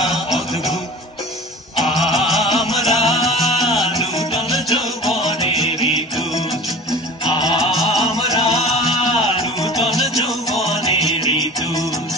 আমরা অদ্ভুত, আমরা নূতন যৌবনের দূত, আমরা নূতন যৌবনের দূত।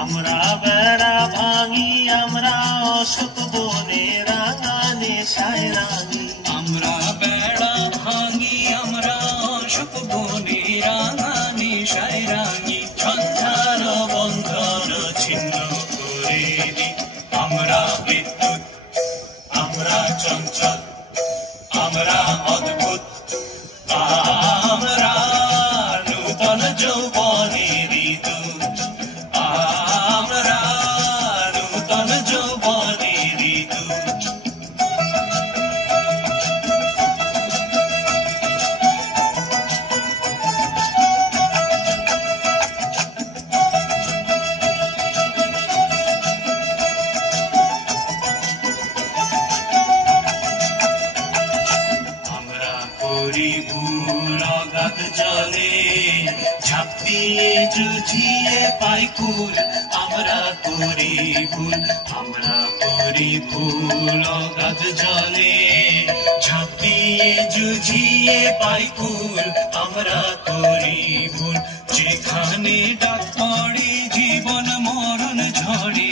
আমরা বেড়া ভাঙি, আমরা অশোক বনে রাঙা নেশায় রাঙি, আমরা বেড়া ভাঙি, আমরা অশোক বনে রাঙা নেশায় রাঙি। সন্ধ্যার বন্ধন ছিন্ন করে দিই, আমরা বিদ্যুৎ, আমরা চঞ্চল, আমরা অদ্ভুত, আমরা নূতন যৌবনের দূত, আমরা নূতন যৌবনের দূত। আমরা করি ভুল অগাধ জলে, ঝাঁপ দিয়ে জুঝিয়ে পাই কুল, আমরা করি ভুল, আমরা করি ভুল অগাধ জলে, ঝাঁপ দিয়ে জুঝিয়ে পাই কুল, আমরা করি ভুল। যেখানে ডাক পড়ে জীবন মরণ ঝড়ে,